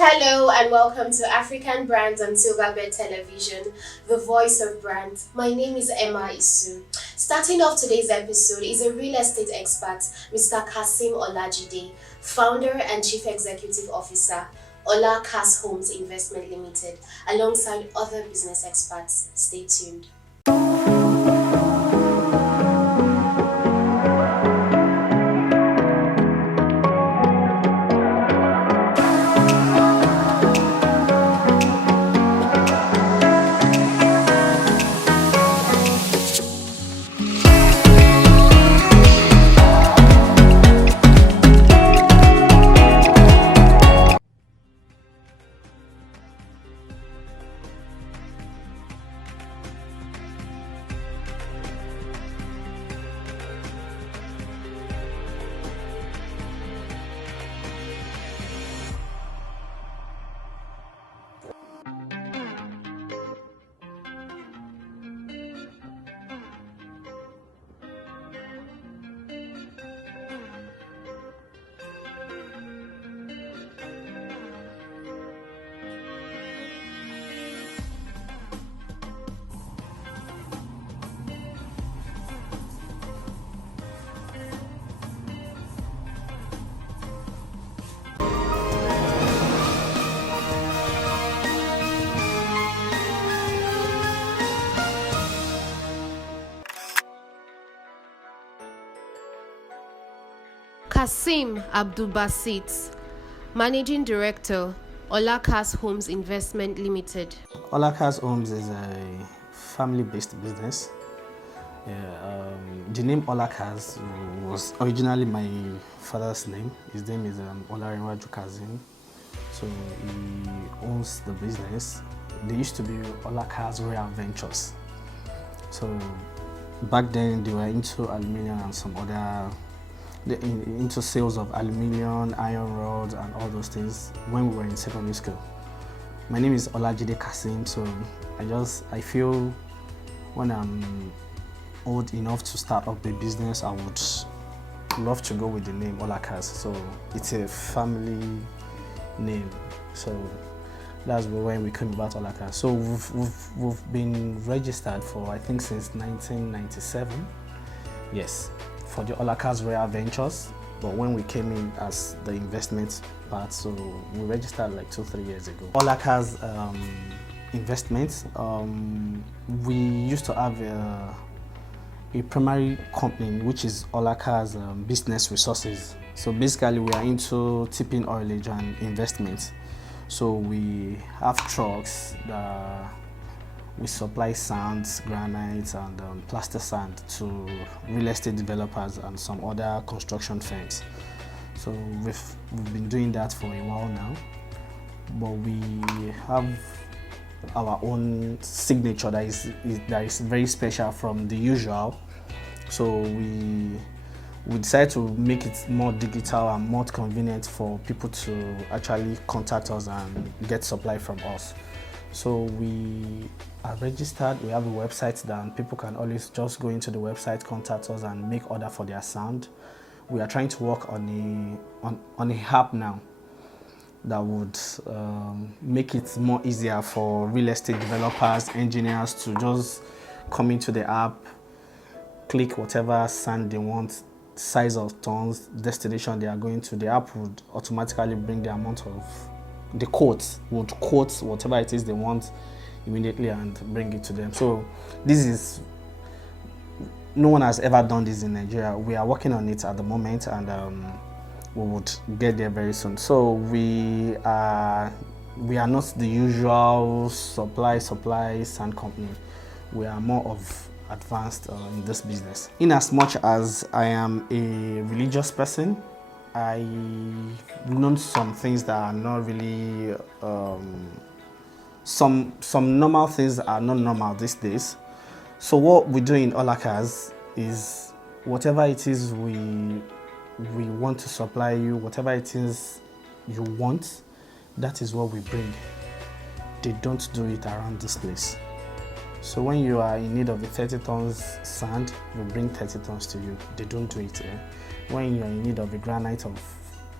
Hello and welcome to African Brands on Silverbird Television, the voice of brand. My name is Emma Isu. Starting off today's episode is a real estate expert, Mr. Kasim Olajide, founder and chief executive officer, Olakass Homes Investment Limited, alongside other business experts. Stay tuned. Kasim Abdulbasit, Managing Director, Olakass Homes Investment Limited. Olakass Homes is a family-based business. The name Olakass was originally my father's name. His name is Olakass Kasim. So he owns the business. There used to be Olakass Royal Ventures. So back then they were into aluminium and some other into sales of aluminium, iron rods, and all those things when we were in secondary school. My name is Olajide Kasim, so I feel when I'm old enough to start up a business, I would love to go with the name Olakass. So it's a family name. So that's when we came about Olakass. So we've been registered for I think since 1997. Yes, for the Olakass Royal Ventures, but when we came in as the investment part, so we registered like 2-3 years ago. Olakass Investments, we used to have a primary company which is Olakass Business Resources. So basically we are into tipping oilage and investments. So we have trucks we supply sands, granites, and plaster sand to real estate developers and some other construction firms. So we've been doing that for a while now, but we have our own signature that is very special from the usual. So we decided to make it more digital and more convenient for people to actually contact us and get supply from us. So we are registered, we have a website that people can always just go into the website, contact us and make order for their sound. We are trying to work on a app now that would make it more easier for real estate developers, engineers to just come into the app, click whatever sound they want, size of tons, destination they are going to. The app would automatically bring the amount of the quotes, would quote whatever it is they want immediately and bring it to them. So this is, no one has ever done this in Nigeria. We are working on it at the moment, and we would get there very soon. So we are not the usual supply sand company. We are more of advanced in this business. In as much as I am a religious person, I know some things that are not really, some normal things are not normal these days. So what we do in Olakass is whatever it is we want to supply you, whatever it is you want, that is what we bring. They don't do it around this place. So when you are in need of a 30 tons sand, we bring 30 tons to you. They don't do it. When you're in need of a granite of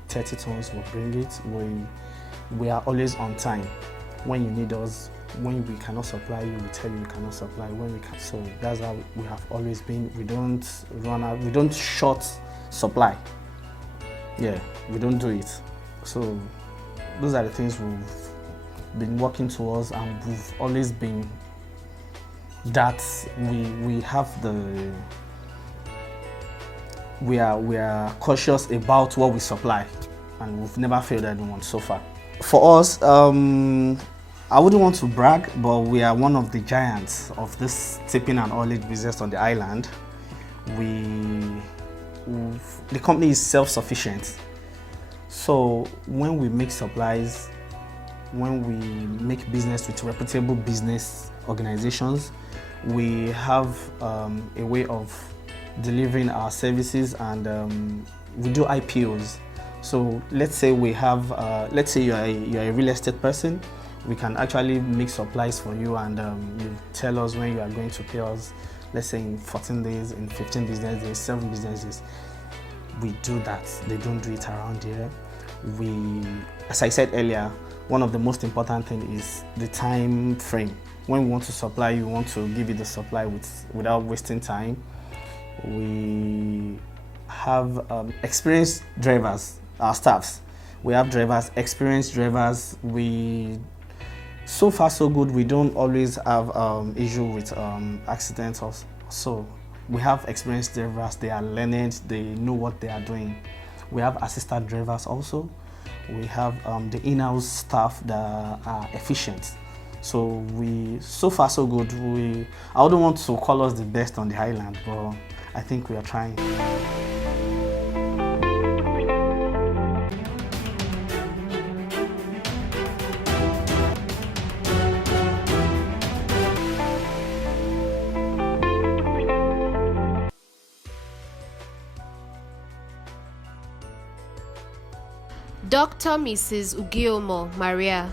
30 tons, we bring it. we are always on time. When you need us, when we cannot supply you, we tell you we cannot supply. When we can, so that's how we have always been. We don't run out. We don't short supply. Yeah, we don't do it. So those are the things we've been working towards, and we've always been that we have the we are cautious about what we supply, and we've never failed anyone so far. For us, I wouldn't want to brag, but we are one of the giants of this tipping and oilage business on the island. The company is self-sufficient. So when we make supplies, when we make business with reputable business organizations, we have a way of delivering our services, and we do IPOs. So let's say we have, let's say you're a real estate person, we can actually make supplies for you, and you tell us when you are going to pay us, let's say in 14 days, in 15 business days, 7 business days. We do that. They don't do it around here. As I said earlier, one of the most important things is the time frame. When we want to supply you, we want to give you the supply without wasting time. We have experienced drivers, our staffs. We have drivers, experienced drivers. So far so good. We don't always have issue with accidents or so. We have experienced drivers. They are learned. They know what they are doing. We have assistant drivers also. We have the in-house staff that are efficient. So so far so good. I wouldn't want to call us the best on the island, but I think we are trying. Dr. Mrs. Ugiomo Maria,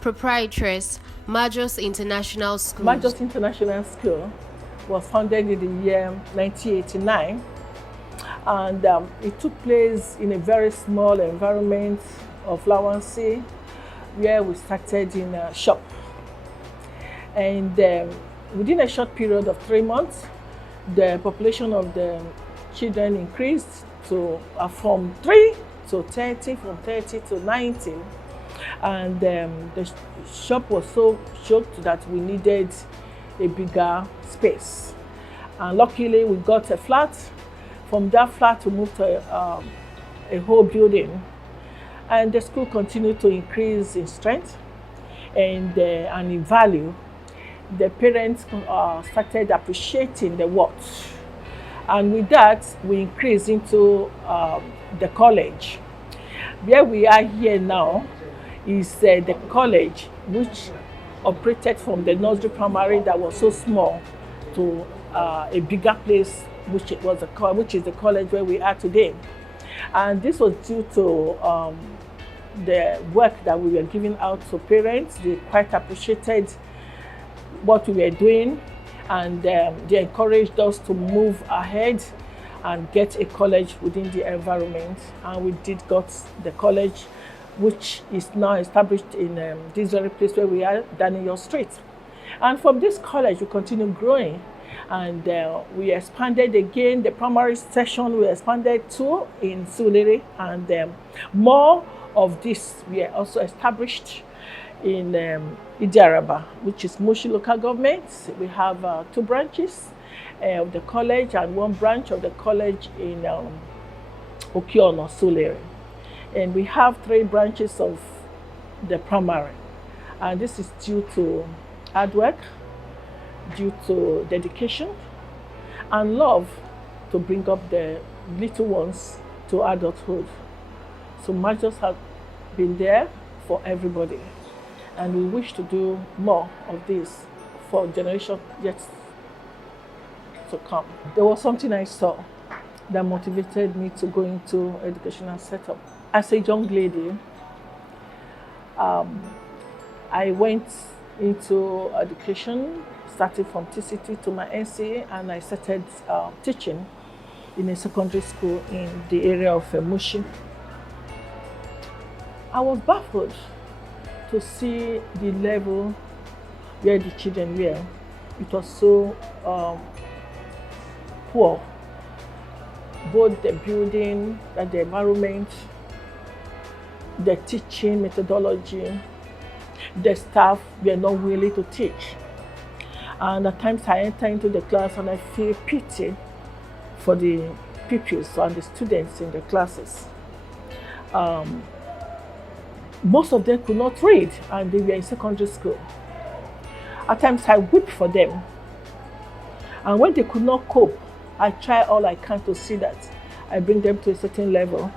proprietress, Marjos International School. Marjos International School was founded in the year 1989, and it took place in a very small environment of Lawansi, where we started in a shop. And within a short period of 3 months, the population of the children increased from 3 to 30, from 30 to 90. And the shop was so choked that we needed a bigger space. And luckily we got a flat. From that flat we moved to a whole building. And the school continued to increase in strength and in value. The parents started appreciating the work. And with that, we increased into the college. Where we are here now is the college, which operated from the nursery primary that was so small to a bigger place, which is the college where we are today. And this was due to the work that we were giving out to parents. They quite appreciated what we were doing, and they encouraged us to move ahead and get a college within the environment. And we did got the college, which is now established in this very place where we are, Daniel Street. And from this college, we continue growing, and we expanded again. The primary section we expanded to in Sulere, and more of this we are also established in Idiaraba, which is Moshi local government. We have 2 branches of the college and 1 branch of the college in Okiono, Sulere. And we have 3 branches of the primary. And this is due to hard work, due to dedication, and love to bring up the little ones to adulthood. So Marjos has been there for everybody. And we wish to do more of this for generations yet to come. There was something I saw that motivated me to go into educational setup. As a young lady, I went into education, started from TCT to my NCA, and I started teaching in a secondary school in the area of Mushi. I was baffled to see the level where the children were. It was so poor. Both the building and the environment, the teaching methodology, the staff were not willing to teach. And at times I enter into the class and I feel pity for the pupils and the students in the classes. Most of them could not read and they were in secondary school. At times I weep for them. And when they could not cope, I try all I can to see that I bring them to a certain level.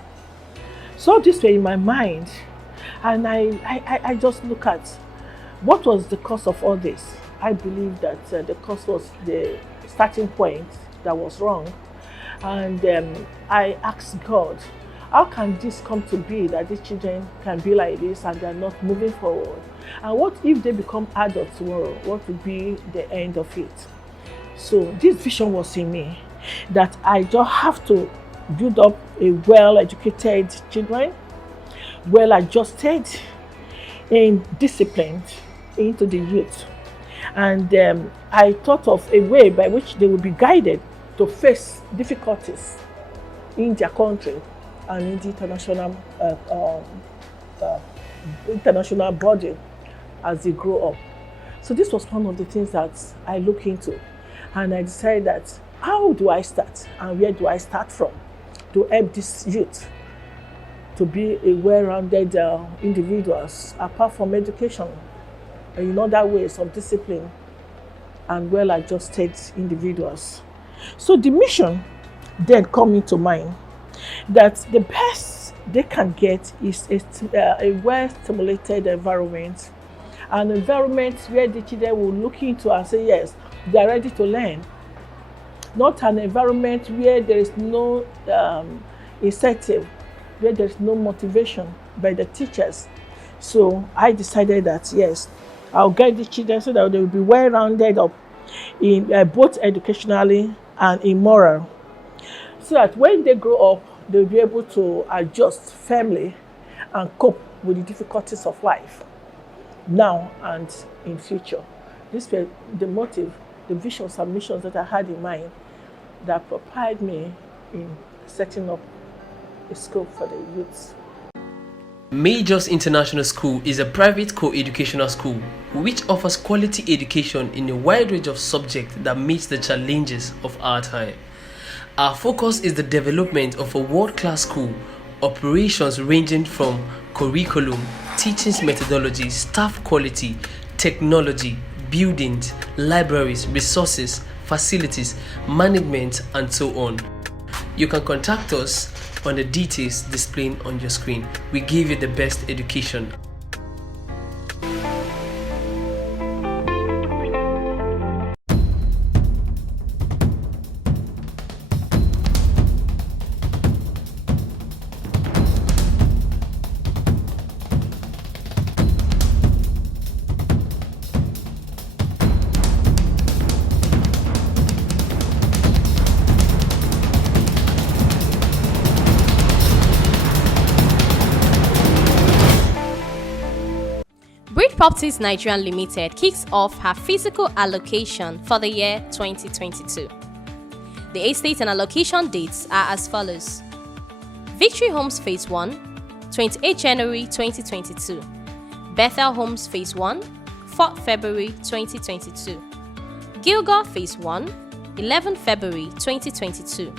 So this way in my mind, and I just look at what was the cause of all this. I believe that the cause was the starting point that was wrong. And I asked God, how can this come to be that these children can be like this and they're not moving forward? And what if they become adults tomorrow? What will be the end of it? So this vision was in me that I just have to build up a well-educated children, well-adjusted and disciplined into the youth. And I thought of a way by which they will be guided to face difficulties in their country and in the international body as they grow up. So this was one of the things that I look into, and I decided that how do I start and where do I start from to help this youth to be a well-rounded individuals apart from education, in other ways of discipline and well-adjusted individuals. So the mission then come into mind that the best they can get is a well-stimulated environment, an environment where the children will look into and say, yes, they are ready to learn. Not an environment where there is no incentive, where there is no motivation by the teachers. So I decided that, yes, I'll guide the children so that they will be well-rounded up in both educationally and in moral, so that when they grow up, they'll be able to adjust firmly and cope with the difficulties of life now and in future. These were the motive, the visions and missions that I had in mind that propelled me in setting up a school for the youths. Marjos International School is a private co-educational school which offers quality education in a wide range of subjects that meets the challenges of our time. Our focus is the development of a world-class school, operations ranging from curriculum, teaching methodology, staff quality, technology, buildings, libraries, resources, facilities, management, and so on. You can contact us on the details displayed on your screen. We give you the best education. Brit Properties Nigeria Limited kicks off her physical allocation for the year 2022. The estate and allocation dates are as follows: Victory Homes Phase 1, 28 January 2022. Bethel Homes Phase 1, 4th February 2022. Gilgal Phase 1, 11 February 2022.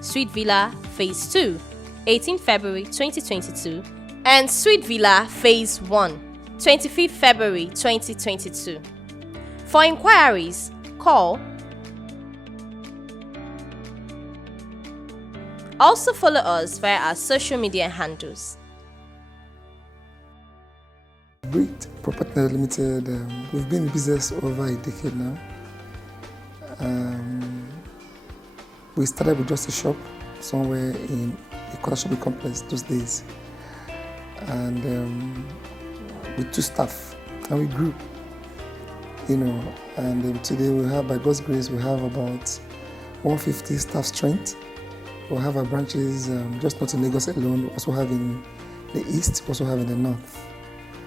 Sweet Villa Phase 2, 18 February 2022. And Sweet Villa Phase 1, 25th February 2022. For inquiries, call. Also follow us via our social media handles. Brit Property Limited, we've been in business over a decade now. We started with just a shop somewhere in a corner shopping complex those days, and with 2 staff, and we grew, and today we have, by God's grace, we have about 150 staff strength. We have our branches just not in Lagos alone, we also have in the east, we also have in the north.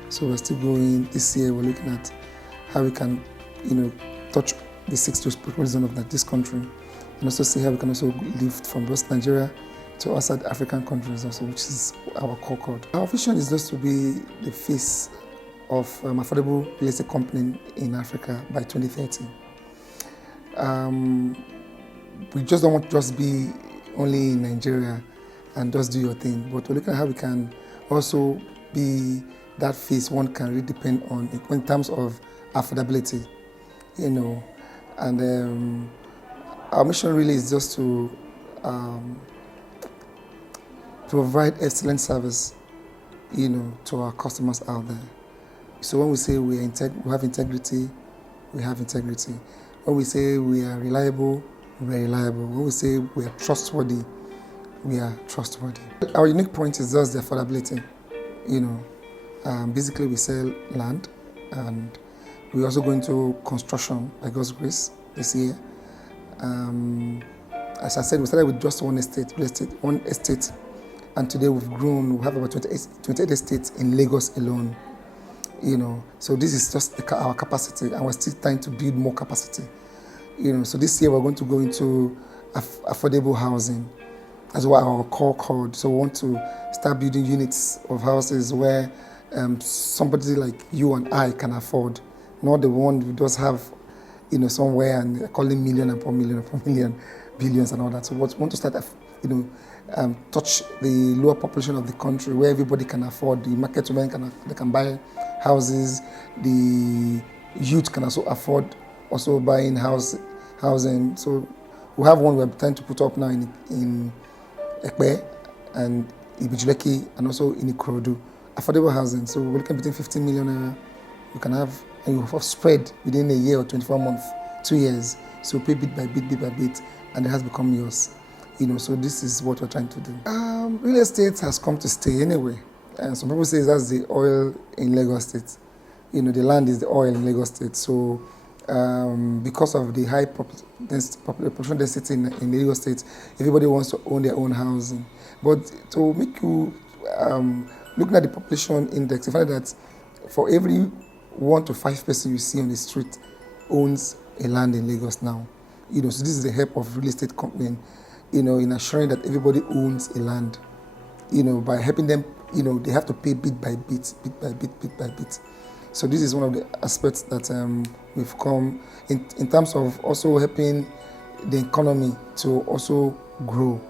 So we're still growing. This year we're looking at how we can, touch the 6 to population zone of this country, and also see how we can also lift from West Nigeria to outside African countries also, which is our core code. Our vision is just to be the face of affordable real estate company in Africa by 2030. We just don't want to just be only in Nigeria and just do your thing, but we're looking at how we can also be that face one can really depend on in terms of affordability, and our mission really is just to provide excellent service, to our customers out there. So when we say we have integrity, we have integrity. When we say we are reliable, we are reliable. When we say we are trustworthy, we are trustworthy. Our unique point is just the affordability. Basically we sell land, and we also go into construction by God's grace this year. As I said, we started with just one estate, and today we've grown. We have about 28 estates in Lagos alone. So this is just our capacity, and we're still trying to build more capacity. So this year we're going to go into affordable housing as well, our core code. So we want to start building units of houses where somebody like you and I can afford, not the one who does have, somewhere and they're calling million and 4 million and 4 million, billions and all that. So we want to start, touch the lower population of the country where everybody can afford. The market women they can buy houses. The youth can also afford buying housing. So we have one we're trying to put up now in Ekpe and Ibijuleki and also in Ikorodu. Affordable housing. So we're looking between 15 million you can have, and you have spread within a year or 24 months, 2 years. So pay bit by bit, and it has become yours. So this is what we're trying to do. Real estate has come to stay anyway. And some people say that's the oil in Lagos State. The land is the oil in Lagos State. So because of the high population density in Lagos State, everybody wants to own their own housing. But to make you, looking at the population index, you find that for every 1 to 5 person you see on the street owns a land in Lagos now. So this is the help of real estate company, in assuring that everybody owns a land. By helping them, they have to pay bit by bit. So this is one of the aspects that we've come in terms of also helping the economy to also grow.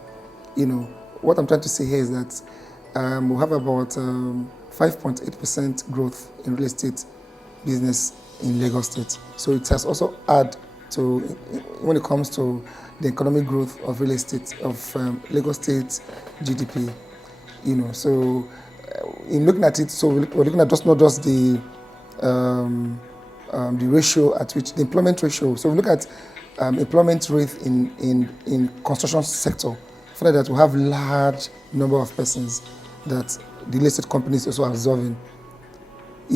What I'm trying to say here is that we have about 5.8% growth in real estate business in Lagos State. So it has also added to, when it comes to the economic growth of real estate, of Lagos State GDP. So in looking at it, so we're looking at not just the ratio at which the employment ratio. So we look at employment rate in construction sector. For that, we have large number of persons that the real estate companies also absorbing.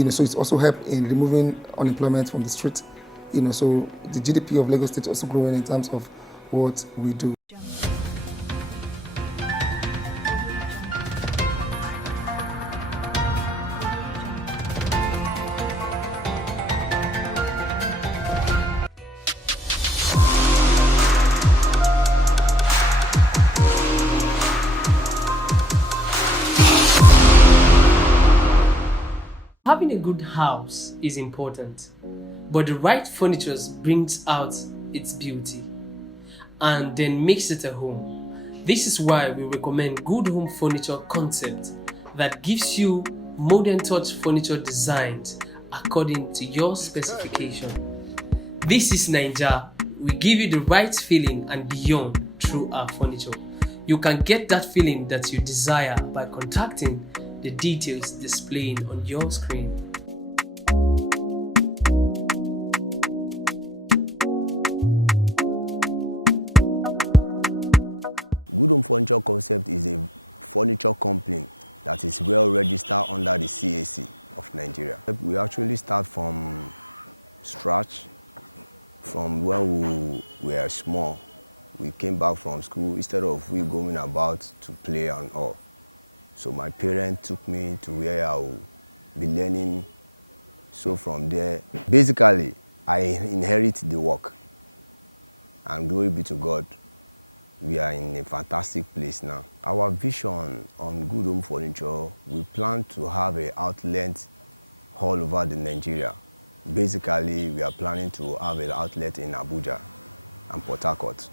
So it's also helped in removing unemployment from the street. So the GDP of Lagos State is also growing in terms of what we do. Having a good house is important, but the right furniture brings out its beauty and then makes it a home. This is why we recommend Good Home Furniture Concept that gives you modern touch furniture designed according to your specification. This is Naija. We give you the right feeling and beyond through our furniture. You can get that feeling that you desire by contacting the details displaying on your screen. Good Home Furniture Concept is a furniture company that is well registered under the CAC of Nigeria. We actually start from scratch, from when we were small. We came back from school instead of we going about to play and all. So my parents took me to where I will be learning. So from there, basically, I inherit the work. And glory be to God, we are in a fantastic place now. Our vision on Good Home Furniture, we plan to have an outlet all over the Nigeria. Basically, we are planning to have an outlet in Abuja and Port Harcourt.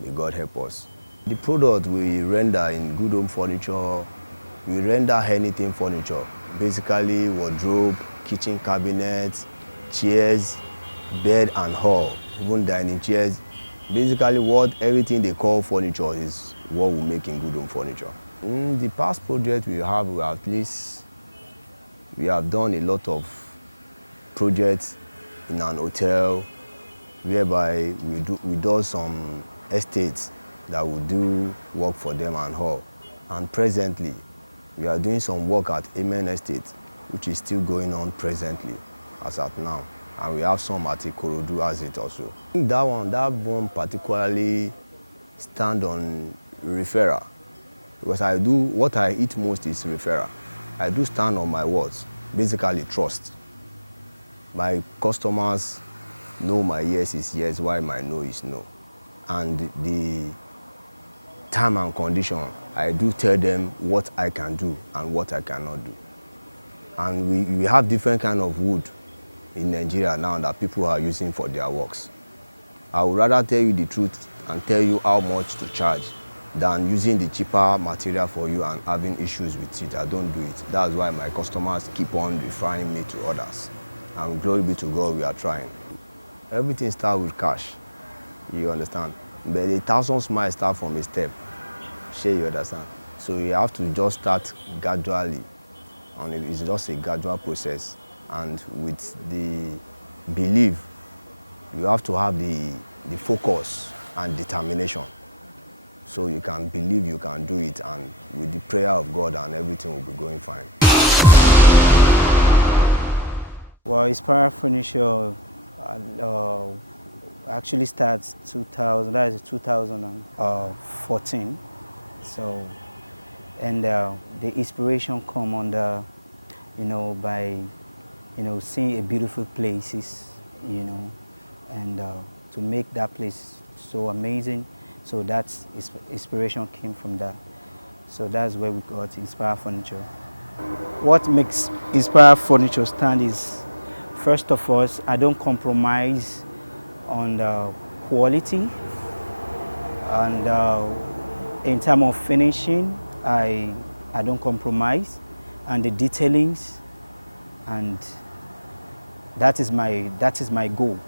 May God help us. The product we render in Good Home Furniture, we render anything furniture. Basically, wardrobe, kitchen cabinets, chairs, bed and all, even dining chairs. Basically, everything they call furniture is what we make in Good Home Furniture. In the past project we have done a lot of projects in an hotel, whereby we do some estates that will do work for them and all. And presently, we are doing some work at Amen Estate, which is still going on presently, as at now. And we have some at Ikorodu as it also. I think that one particularly stand on referral, because what I eat most is referral. I do stand on my words, basically trust. My customers know my yes is yes, while my no is no. And the time and condition, I do tell them what I can do and what I cannot do. And we have different kind of wood in Nigeria now that people are using for their works. I would rather tell you the truth and tell you how much to charge than using the cheaper material for you and having issues with it. I don't do it. That's why my customers keep on referring me to others. And glory be to God, we are trying. Everything starts with cash, you understand? But 1,000 smiles start from a step. Sure, you understand? So you have to just start gradually, and it's just a gradual process. And with the belief, you have to have the focus and determination. So you can believe you can do it, and with the prayer of God, and everything will be going fine. Well, Inspire Furniture actually starts 2014. So, and the inspiration come under, by, seeing a beautiful places, and to make that place so amazing. So that's inspiration came from that. So that's where we got Inspire Furniture. What makes Inspire Furniture stand is, first of all, I don't compromise on the quality, and in terms of finishing, I don't compromise, and the detailings, and that is my goal.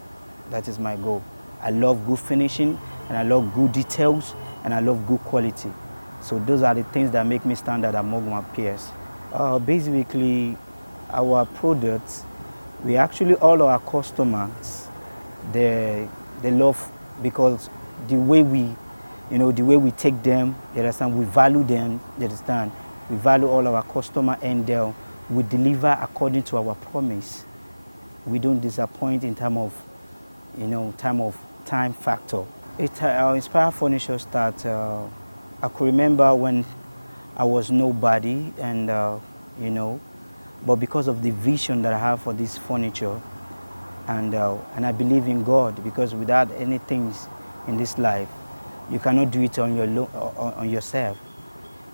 That is my goal. I love good finishing, and I love good details, and I love good quality. So those are the things that make me stand out among my peers. Basically, our products, we actually, all our customers, they love, because the way we take them, you understand, we value them, you understand, we value all our customers, and we deliver according to our promise. We don't disappoint in terms of, time factor. Inspire Furniture start, I could remember when I was nobody, and but because of the vision that I have for this furniture, and I believe in God, because without any things in this life, you cannot do it on yourself.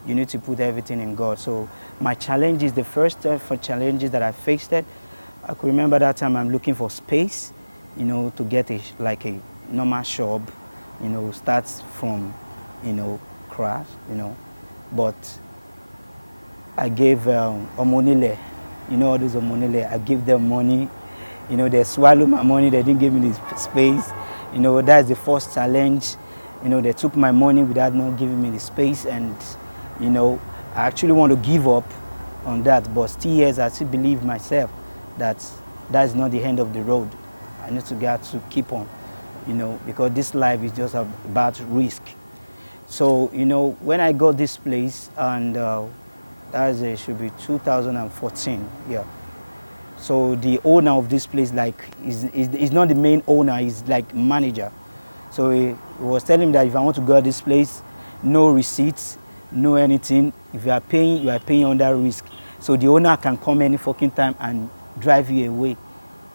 You need to put everything in God. So my challenge is, the first for challenges that I faced, I could remember that time I'm looking for space, to get a normal shop, starts from, crash, but I gave Omonile, all those Omonile, I give them money, they swallow my money, they didn't give me the space, that's the first challenge, they took my money without not giving me the space, and, I actually want to give up on that, but still, yes, I still believe myself that that's not the end of the road. I need to keep on, because this life is just about risk. So, when I got this place, and that should be 2014, yeah. So the owner of this place, is not the main owner, he's like manager. So he was telling me that if I want to go to this place, no receipts, no anything. If you are paying under risk. So the owner can come any fucking time and drive you away.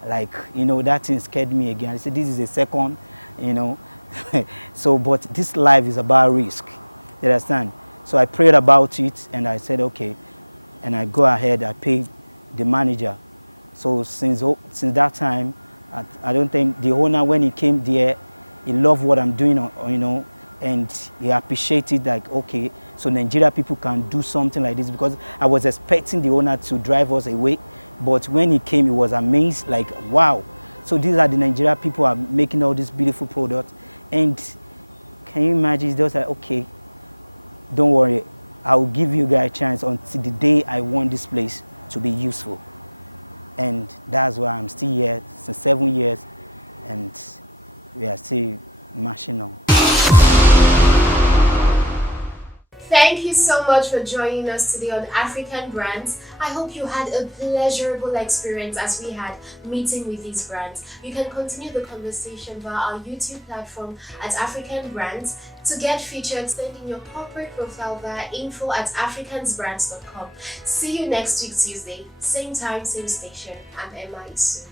Like, you know, that thing scared me again. I said, this is a second, you know. So, but this life is about risk. You understand? So I prayed about it and I said, okay. And I go ahead, I paid the manager. So since that time, I don't think the owner, when he came there, he loved what I'm doing, you know, and he appreciated, like, okay, so Nigeria people can do something like this, because I was expecting the owner to drive us away, but when he came, he was amazed, like, wow. So these are the Nigeria people are making all these beautiful products, and can you imagine? It's just like, okay, don't worry, I'll give you guys a chance until the day I want this place to be useful. And that's why I'm still here since 7 years, and we are still mashing on. Thank you so much for joining us today on African Brands. I hope you had a pleasurable experience as we had meeting with these brands. You can continue the conversation via our YouTube platform at African Brands. To get featured, send in your corporate profile via info@africansbrands.com. See you next week Tuesday, same time, same station. I'm Emma Isu.